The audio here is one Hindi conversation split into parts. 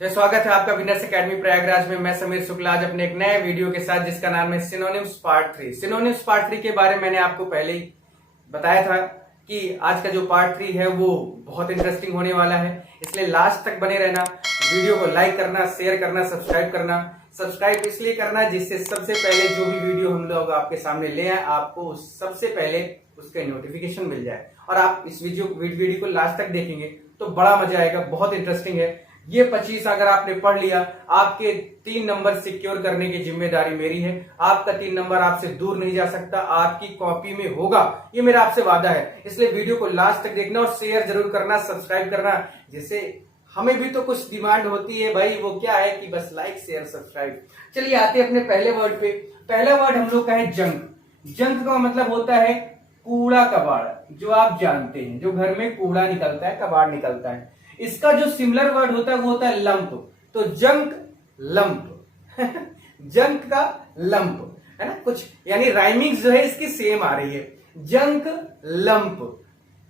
जय स्वागत है आपका विनर्स एकेडमी प्रयागराज में। मैं समीर शुक्ला आज अपने एक नए वीडियो के साथ जिसका नाम है सिनोनिम्स पार्ट 3। सिनोनिम्स पार्ट 3 के बारे में मैंने आपको पहले ही बताया था कि आज का जो पार्ट 3 है वो बहुत इंटरेस्टिंग होने वाला है, इसलिए लास्ट तक बने रहना। वीडियो को लाइक करना, शेयर करना, सब्सक्राइब करना। सब्सक्राइब इसलिए करना जिससे सबसे पहले जो भी वीडियो हम लोग आपके सामने ले आए आपको सबसे पहले उसके नोटिफिकेशन मिल जाए। और आप इस वीडियो को लास्ट तक देखेंगे तो बड़ा मजा आएगा, बहुत इंटरेस्टिंग है। ये 25 अगर आपने पढ़ लिया, आपके 3 नंबर सिक्योर करने की जिम्मेदारी मेरी है। आपका 3 नंबर आपसे दूर नहीं जा सकता, आपकी कॉपी में होगा, ये मेरा आपसे वादा है। इसलिए वीडियो को लास्ट तक देखना और शेयर जरूर करना, सब्सक्राइब करना, जिससे हमें भी तो कुछ डिमांड होती है भाई, वो क्या है कि बस लाइक शेयर सब्सक्राइब। चलिए आते हैं अपने पहले वर्ड पे। पहला वर्ड हम लोग का है जंक। जंक का मतलब होता है कूड़ा कबाड़, जो आप जानते हैं, जो घर में कूड़ा निकलता है, कबाड़ निकलता है। इसका जो सिमिलर वर्ड होता है वो होता है लंप। तो जंक लंप जंक का लंप है ना, कुछ यानी राइमिंग जो है इसकी सेम आ रही है। जंक लंप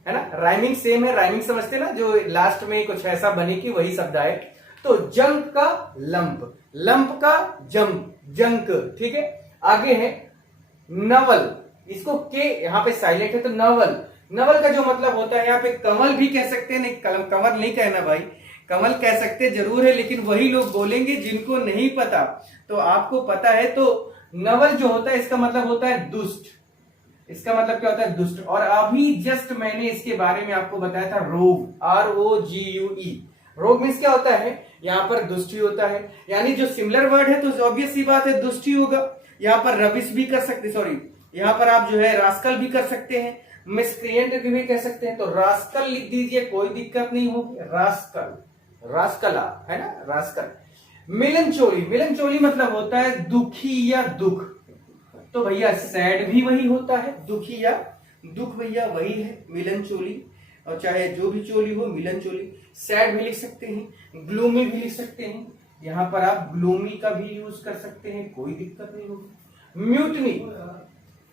है ना, राइमिंग सेम है। राइमिंग समझते हैं ना, जो लास्ट में कुछ ऐसा बने कि वही शब्द आए। तो जंक का लंप, लंप का जंप, जंक। ठीक है, आगे है नवल। इसको के यहां पे साइलेंट है तो नवल। नवल का जो मतलब होता है, यहाँ पे कमल भी कह सकते हैं, नहीं कमल नहीं कहना भाई, कमल कह सकते जरूर है, लेकिन वही लोग बोलेंगे जिनको नहीं पता। तो आपको पता है तो नवल जो होता है इसका मतलब होता है दुष्ट। इसका मतलब क्या होता है? दुष्ट। और अभी जस्ट मैंने इसके बारे में आपको बताया था रोग, ROGUE। रोग मीन्स क्या होता है? यहाँ पर दुष्टि होता है, यानी जो सिमिलर वर्ड है तो ऑब्वियस सी बात है दुष्टि होगा। यहाँ पर रबिश भी कर सकते, सॉरी यहाँ पर आप जो है रास्कल भी कर सकते हैं, मिसक्रिएंट भी कह सकते हैं। तो रास्कल लिख दीजिए, कोई दिक्कत नहीं होगी। रास्कल, रास्कला है ना, रास्कल। मिलनचोली, मिलनचोली मतलब होता है दुखी या दुख। तो भैया सैड भी वही होता है, दुखी या दुख भैया वही है मिलनचोली। और चाहे जो भी चोली हो मिलनचोली। सैड भी लिख सकते हैं, ग्लूमी भी लिख सकते हैं। यहां पर आप ग्लूमी का भी यूज कर सकते हैं, कोई दिक्कत नहीं होगी। म्यूटनी,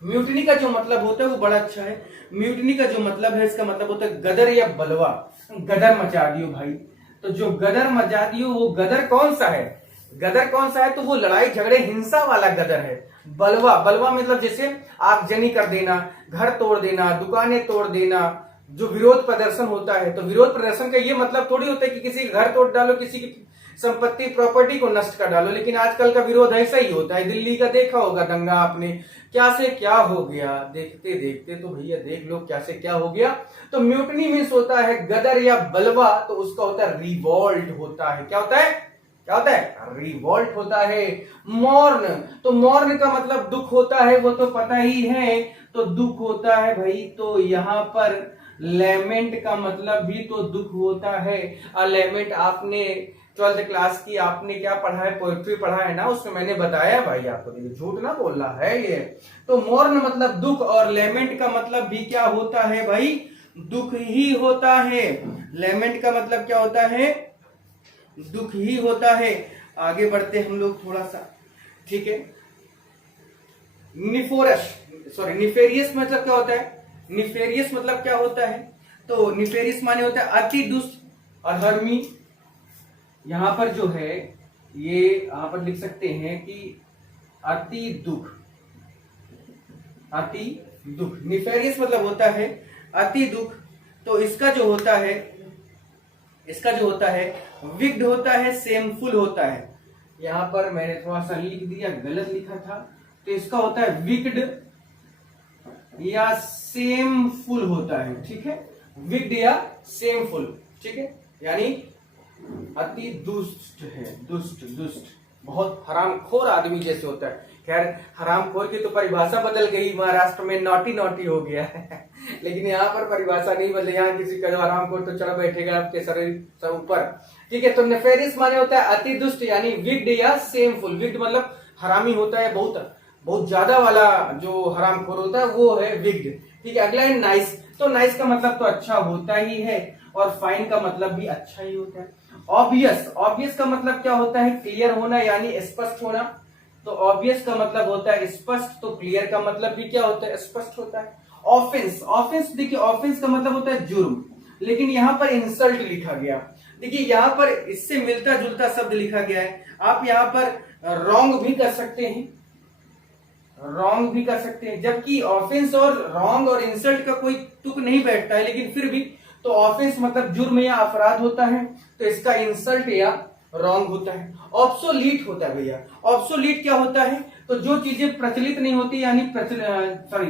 म्यूटनी का जो मतलब होता है वो बड़ा अच्छा है। म्यूटनी का जो मतलब है, इसका मतलब होता है गदर या बलवा। गदर मचा दियो भाई। तो जो गदर मचा दियो वो गदर कौन सा है? गदर कौन सा है? तो वो लड़ाई झगड़े हिंसा वाला गदर है। बलवा, बलवा मतलब जैसे आगजनी कर देना, घर तोड़ देना, दुकानें तोड़ देना, जो विरोध प्रदर्शन होता है। तो विरोध प्रदर्शन का ये मतलब थोड़ी होता है कि किसी का घर तोड़ डालो, किसी की संपत्ति प्रॉपर्टी को नष्ट कर डालो। लेकिन आजकल का विरोध ऐसा ही होता है। दिल्ली का देखा होगा दंगा आपने, क्या से क्या हो गया, देखते देखते तो भैया देख लो क्या से क्या हो गया। तो म्यूटनी मीन्स होता है गदर या बलवा, तो उसका होता है रिवॉल्ट होता है। क्या होता है? क्या होता है? रिवॉल्ट होता है। मौर्न, तो मौर्न का मतलब दुख होता है, वो तो पता ही है। तो दुख होता है भाई, तो यहां पर लेमेंट का मतलब भी तो दुख होता है। लेमेंट आपने 12th क्लास की आपने क्या पढ़ा है, पोएट्री पढ़ा है ना, उसमें मैंने बताया भाई आपको, देखिए झूठ ना बोलना है ये। तो मौर्न मतलब दुख, और लेमेंट का मतलब भी क्या होता है भाई? दुख ही होता है। लेमेंट का मतलब क्या होता है? दुख ही होता है। आगे बढ़ते हम लोग थोड़ा सा, ठीक है। निफोरस, सॉरी निफेरियस मतलब क्या होता है? निफेरियस मतलब क्या होता है? तो निफेरियस माने होता है अति दुष्ट। और हर्मी यहां पर जो है ये यहां पर लिख सकते हैं कि अति दुख, अति दुख। निफेरियस मतलब होता है अति दुख। तो इसका जो होता है, इसका जो होता है विक्ड होता है, सेमफुल होता है। यहां पर मैंने थोड़ा सा लिख दिया, गलत लिखा था। तो इसका होता है विक्ड या सेमफुल होता है, ठीक है। विक्ड या सेमफुल, ठीक है, यानी अति दुष्ट है, दुष्ट, दुष्ट, बहुत हरामखोर आदमी जैसे होता है। खैर हरामखोर की तो परिभाषा बदल गई, महाराष्ट्र में नॉटी नॉटी हो गया है लेकिन यहाँ पर परिभाषा नहीं बदले। यहाँ किसी का हरामखोर तो चढ़ बैठेगा आपके सर ऊपर, ठीक है। तो नेफेरियस माने होता है अति दुष्ट, यानी विक्ड या सेमफुल। विक्ड मतलब हरामी होता है, बहुत बहुत ज्यादा वाला जो हरामखोर होता है वो है विक्ड, ठीक है। अगला है नाइस। तो नाइस का मतलब तो अच्छा होता ही है, और फाइन का मतलब भी अच्छा ही होता है। ऑब्वियस, ऑब्वियस का मतलब क्या होता है? क्लियर होना, यानी स्पष्ट होना। तो ऑब्वियस का मतलब होता है स्पष्ट, तो क्लियर का मतलब भी क्या होता है? स्पष्ट होता है। ऑफेंस, ऑफेंस देखिए, ऑफेंस का मतलब होता है जुर्म, लेकिन यहां पर इंसल्ट लिखा गया। देखिए यहाँ पर इससे मिलता जुलता शब्द लिखा गया है। आप यहाँ पर रॉन्ग भी कर सकते हैं, रॉन्ग भी कर सकते हैं, जबकि ऑफेंस और रॉन्ग और इंसल्ट का कोई तुक नहीं बैठता है, लेकिन फिर भी तो ऑफेंस मतलब जुर्म या अपराध होता है, तो इसका इंसल्ट या रॉन्ग होता है। ऑब्सोलीट होता है भैया। ऑब्सोलीट क्या होता है? तो जो चीजें प्रचलित नहीं होती, यानी sorry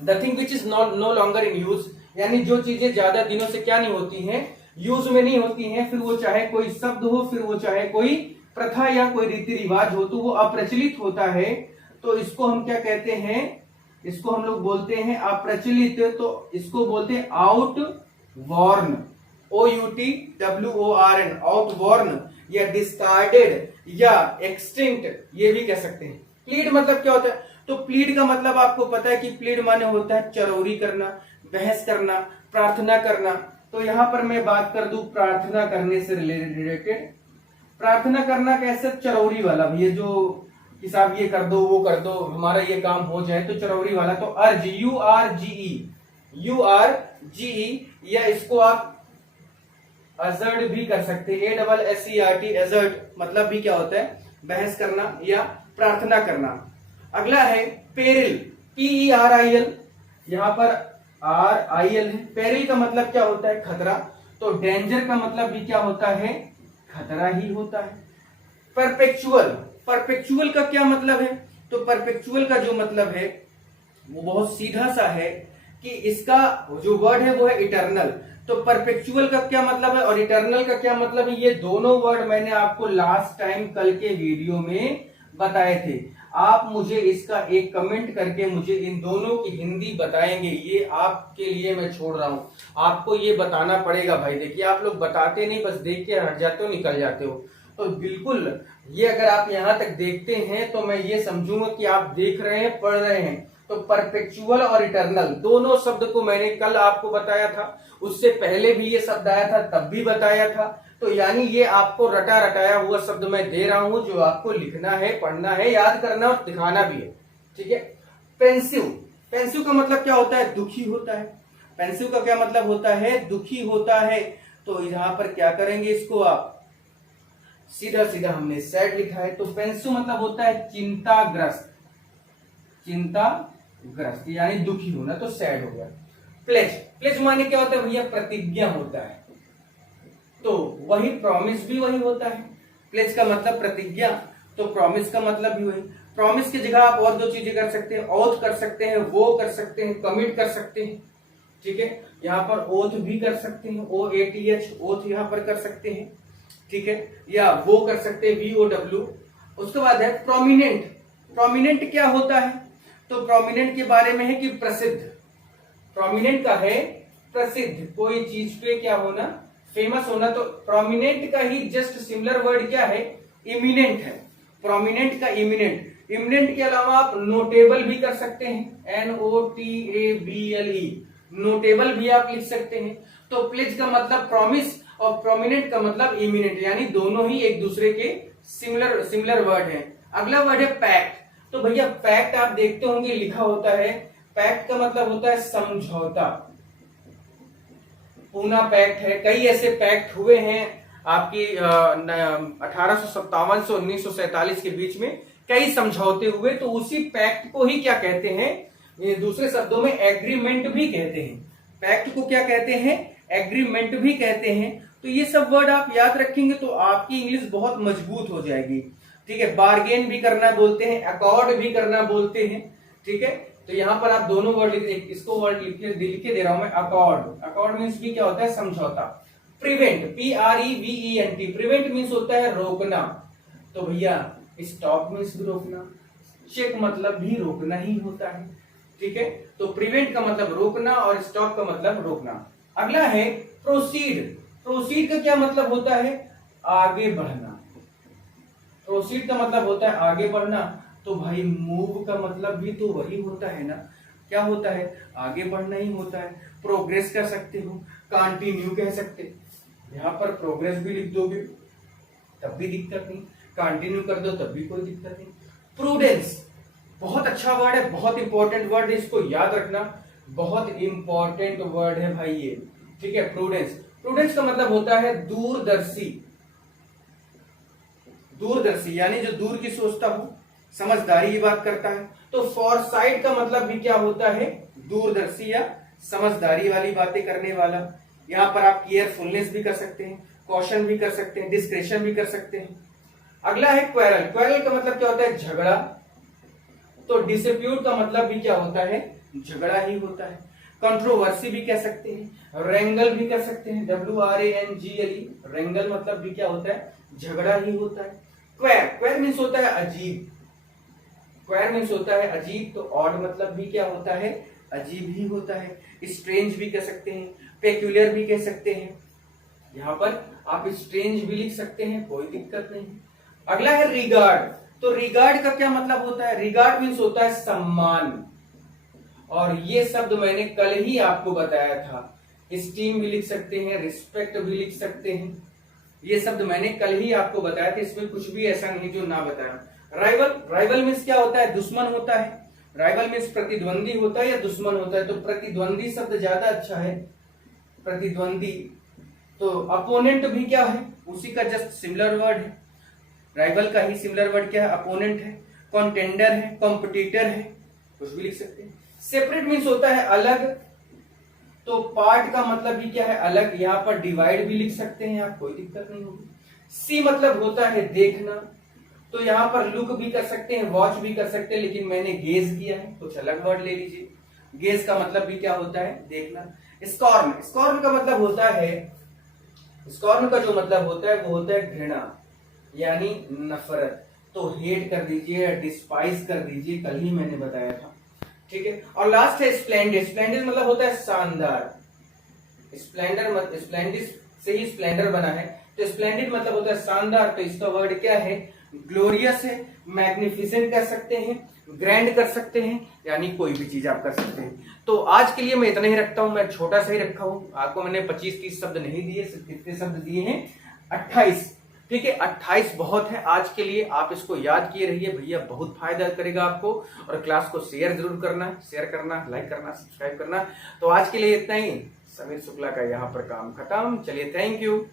the thing which is no longer in use, यानी जो चीजें ज्यादा दिनों से क्या नहीं होती हैं, यूज में नहीं होती हैं, फिर वो चाहे कोई शब्द हो, फिर वो चाहे कोई प्रथा या कोई रीति रिवाज हो, तो वो अप्रचलित होता है। तो इसको हम क्या कहते हैं? इसको हम लोग बोलते हैं अप्रचलित। तो इसको बोलते हैं outworn, OUTWORN, outworn, या डिस्कार्डेड या एक्सटिंक्ट, ये भी कह सकते हैं। प्लीड मतलब क्या होता है? तो प्लीड का मतलब आपको पता है कि प्लीड माने होता है चरौरी करना, बहस करना, प्रार्थना करना। तो यहां पर मैं बात कर दूं प्रार्थना करने से रिलेटेड। प्रार्थना करना कैसे? चरौरी वाला भैया, जो कि साहब ये कर दो, वो कर दो, हमारा ये काम हो जाए, तो चरौरी वाला। तो अर्ज, URGE, या इसको आप अजर्ड भी कर सकते हैं, ASSERT, अजर्ड मतलब भी क्या होता है? बहस करना या प्रार्थना करना। अगला है पेरिल, PERIL, यहां पर RIL है। पेरिल का मतलब क्या होता है? खतरा। तो डेंजर का मतलब भी क्या होता है? खतरा ही होता है। परपेचुअल, परपेचुअल का क्या मतलब है? तो परपेचुअल का जो मतलब है वो बहुत सीधा सा है कि इसका जो वर्ड है वो है इटर्नल। तो परपेचुअल का क्या मतलब है और इटर्नल का क्या मतलब है, ये दोनों वर्ड मैंने आपको लास्ट टाइम कल के वीडियो में बताए थे। आप मुझे इसका एक कमेंट करके मुझे इन दोनों की हिंदी बताएंगे, ये आपके लिए मैं छोड़ रहा हूं। आपको ये बताना पड़ेगा भाई। देखिए आप लोग बताते नहीं, बस देख के हट जाते हो, निकल जाते हो। तो बिल्कुल ये अगर आप यहां तक देखते हैं तो मैं ये समझूंगा कि आप देख रहे हैं, पढ़ रहे हैं। तो परपेचुअल और इटर्नल दोनों शब्द को मैंने कल आपको बताया था, उससे पहले भी ये शब्द आया था, तब भी बताया था। तो यानी ये आपको रटा रटाया हुआ शब्द मैं दे रहा हूं, जो आपको लिखना है, पढ़ना है, याद करना और दिखाना भी है। ठीक है। पेंसिव, पेंसिव का मतलब क्या होता है? दुखी होता है। पेंसिव का क्या मतलब होता है? दुखी होता है। तो यहां पर क्या करेंगे, इसको आप सीधा सीधा हमने सैड लिखा है। तो पेंसिव मतलब होता है चिंताग्रस्त, चिंताग्रस्त यानी दुखी होना, तो सैड हो गया। प्लेज, प्लेज माने क्या होता है भैया? प्रतिज्ञा होता है। तो वही प्रॉमिस भी वही होता है। प्लेज का मतलब प्रतिज्ञा, तो प्रॉमिस का मतलब भी वही। प्रॉमिस की जगह आप और दो चीजें कर सकते हैं, ओथ कर सकते हैं, वो कर सकते हैं, कमिट कर सकते हैं। ठीक है, यहाँ पर ओथ भी कर सकते हैं, OATH, ओथ यहाँ पर कर सकते हैं। ठीक है, या वो कर सकते हैं, VOW। उसके बाद है प्रोमिनेंट। प्रोमिनेंट क्या होता है? तो प्रोमिनेंट के बारे में है कि प्रसिद्ध। प्रोमिनेंट का है प्रसिद्ध, कोई चीज पे क्या होना? फेमस होना। तो प्रोमिनेंट का ही जस्ट सिमिलर वर्ड क्या है? इमिनेंट है। प्रोमिनेंट का इमिनेंट। इमिनेंट के अलावा आप नोटेबल भी कर सकते हैं, NOTABLE, नोटेबल भी आप लिख सकते हैं। तो प्लेज का मतलब प्रॉमिस और प्रोमिनेंट का मतलब इमिनेंट, यानी दोनों ही एक दूसरे के सिमिलर वर्ड हैं। अगला वर्ड है पैक्ट। तो भैया पैक्ट आप देखते होंगे लिखा होता है, पैक्ट का मतलब होता है समझौता। पूना पैक्ट है, कई ऐसे पैक्ट हुए हैं आपकी 1857 से 1947 के बीच में कई समझौते हुए। तो उसी पैक्ट को ही क्या कहते हैं? ये दूसरे शब्दों में एग्रीमेंट भी कहते हैं। पैक्ट को क्या कहते हैं? एग्रीमेंट भी कहते हैं। तो ये सब वर्ड आप याद रखेंगे तो आपकी इंग्लिश बहुत मजबूत हो जाएगी। ठीक है, बार्गेन भी करना बोलते हैं, अकॉर्ड भी करना बोलते हैं। ठीक है, तो यहां पर आप दोनों वर्ड लिख, इसको वर्ड लिख के दे रहा हूं मैं, अकॉर्ड। अकॉर्ड मीन्स भी क्या होता है? समझौता। प्रिवेंट, PREVENT, प्रिवेंट मीन्स होता है रोकना। तो भैया स्टॉप मीन्स भी रोकना, चेक मतलब भी रोकना ही होता है। ठीक है, तो प्रिवेंट का मतलब रोकना और स्टॉप का मतलब रोकना। अगला है प्रोसीड। प्रोसीड का क्या मतलब होता है? आगे बढ़ना। प्रोसीड का मतलब होता है आगे बढ़ना। तो भाई मूव का मतलब भी तो वही होता है ना, क्या होता है? आगे बढ़ना ही होता है। प्रोग्रेस कर सकते हो, कंटिन्यू कह सकते, यहां पर प्रोग्रेस भी लिख दोगे तब भी दिक्कत नहीं, कंटिन्यू कर दो तब भी कोई दिक्कत नहीं। प्रूडेंस बहुत अच्छा वर्ड है, बहुत इंपॉर्टेंट वर्ड है, इसको याद रखना, बहुत इंपॉर्टेंट वर्ड है भाई ये। ठीक है। प्रूडेंस, प्रूडेंस का मतलब होता है दूरदर्शी, दूरदर्शी यानी जो दूर की सोचता हो, समझदारी की बात करता है। तो फॉरसाइट का मतलब भी क्या होता है, दूरदर्शी या समझदारी वाली बातें करने वाला। यहां पर आप केयरफुलनेस भी कर सकते हैं, कॉशन भी कर सकते हैं, डिस्क्रेशन भी कर सकते हैं। अगला है क्वेरल, क्वेरल का मतलब क्या होता है, झगड़ा। तो डिस्प्यूट का मतलब भी क्या होता है, झगड़ा ही होता है। कंट्रोवर्सी भी कह सकते हैं, रेंगल भी कर सकते हैं, WRANGLE, रेंगल मतलब भी क्या होता है, झगड़ा ही होता है। क्वेर, क्वेर मीन्स होता है अजीब, क्वेर मीन्स होता है अजीब। तो ऑड मतलब भी क्या होता है, अजीब ही होता है। स्ट्रेंज भी कह सकते हैं, पेक्यूलियर भी कह सकते हैं। यहां पर आप स्ट्रेंज भी लिख सकते हैं, कोई दिक्कत नहीं। अगला है रिगार्ड, तो रिगार्ड का क्या मतलब होता है, रिगार्ड मीन्स होता है सम्मान। और ये शब्द मैंने कल ही आपको बताया था, स्टीम भी लिख सकते हैं, रिस्पेक्ट भी लिख सकते हैं। ये शब्द मैंने कल ही आपको बताया था, इसमें कुछ भी ऐसा नहीं जो ना बताया। राइवल, राइवल मीन्स क्या होता है, दुश्मन होता है। राइवल मीन्स प्रतिद्वंदी होता है या दुश्मन होता है, तो प्रतिद्वंदी शब्द ज्यादा अच्छा है, प्रतिद्वंदी। तो अपोनेंट भी क्या है, उसी का जस्ट सिमिलर वर्ड है। राइवल का ही सिमिलर वर्ड क्या है, अपोनेंट है। कॉन्टेंडर है, कॉम्पिटिटर है, कुछ भी लिख सकते हैं। सेपरेट मीन्स होता है अलग, तो पार्ट का मतलब भी क्या है, अलग। यहां पर डिवाइड भी लिख सकते हैं आप, कोई दिक्कत नहीं होगी। सी मतलब होता है देखना, तो यहां पर लुक भी कर सकते हैं, वॉच भी कर सकते हैं, लेकिन मैंने गेज किया है, कुछ अलग वर्ड ले लीजिए। गेज का मतलब भी क्या होता है, देखना। स्कॉर्न, स्कॉर्न का मतलब होता है, स्कॉर्न का जो मतलब होता है वो होता है घृणा यानी नफरत। तो हेट कर दीजिए या डिस्पाइस कर दीजिए, कल ही मैंने बताया था, ठीक है। और लास्ट है स्प्लेंडेड, स्प्लेंडेड मतलब होता है शानदार। स्प्लेंडर, स्प्लेंडिड से ही स्प्लेंडर बना है, तो स्प्लेंडेड मतलब होता है शानदार। तो इसका वर्ड क्या है, ग्लोरियस है, मैग्निफिसेंट कर सकते हैं, ग्रैंड कर सकते हैं, यानी कोई भी चीज आप कर सकते हैं। तो आज के लिए मैं इतना ही रखता हूं, मैं छोटा सा ही रखा हूं, आपको मैंने 25-30 शब्द नहीं दिए, सिर्फ कितने शब्द दिए हैं, 28, ठीक है। 28 बहुत है आज के लिए, आप इसको याद किए रहिए भैया, बहुत फायदा करेगा आपको। और क्लास को शेयर जरूर करना, शेयर करना, लाइक करना, सब्सक्राइब करना। तो आज के लिए इतना ही, समीर शुक्ला का यहाँ पर काम खत्म। चलिए, थैंक यू।